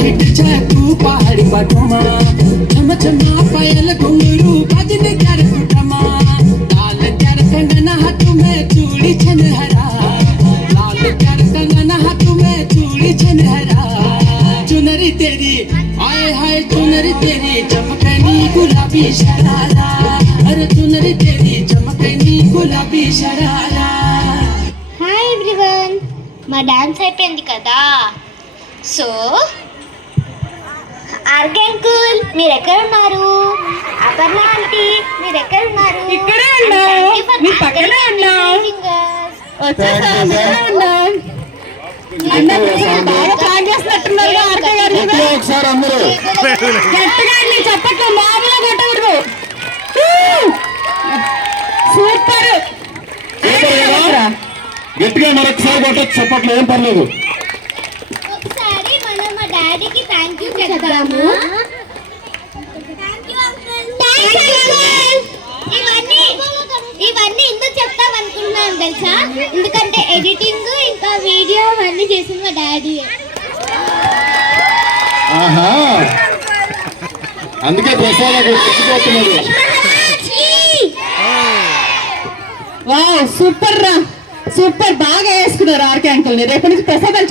Hit तू पहाड़ी पटमा चम चमा पायल घुंगरू बजने कर कुटमा लाल कर कंगना हाथ में चूड़ी छनहरा लाल कर कंगना हाथ में चूड़ी छनहरा चुनरी तेरी हाय हाय चुनरी तेरी चमकनी गुलाबी शरारा अरे चुनरी तेरी चमकनी गुलाबी शरारा। హాయ్ ఎవ్రీవన్, మా డాన్స్ అయిపోయింది కదా. సో ఆర్కే అంకుల్ మీరు ఎక్కడ ఉన్నారు? అపర్ణ ఆంటీ మీరు ఎక్కడ ఉన్నారు? ఇక్కడే ఉన్నాం, మీ పక్కనే ఉన్నాం. వచ్చేసాం, ఇక్కడే ఉన్నాం. బాగా ప్లాన్ చేస్తున్నట్టున్నారు ఆర్కే గారు. ఒకసారి అందరూ గట్టిగా అండి చప్పట్లు, మామూలుగా కొట్టకూడదు. సూపర్, గట్టిగా మరొకసారి కొట్టచ్చు చప్పట్లు, ఏం పర్లేదు. ఒకసారి మనం మా డాడీకి థ్యాంక్ యూ చెప్తాము. ఇవన్నీ ఎందుకు చెప్తాం అనుకుంటున్నాను తెలుసా? ఎందుకంటే ఎడిటింగ్ ఇంకా వీడియో అవన్నీ చేసింది మా డాడీ. ఆహా, అందుకే ప్రసాద్ తెచ్చిపోతున్నాడు. వావ్ సూపర్ రా, సూపర్, బాగా వేసుకున్నారు ఆర్కే అంకుల్ ని. రేపటి నుంచి ప్రసాదాలు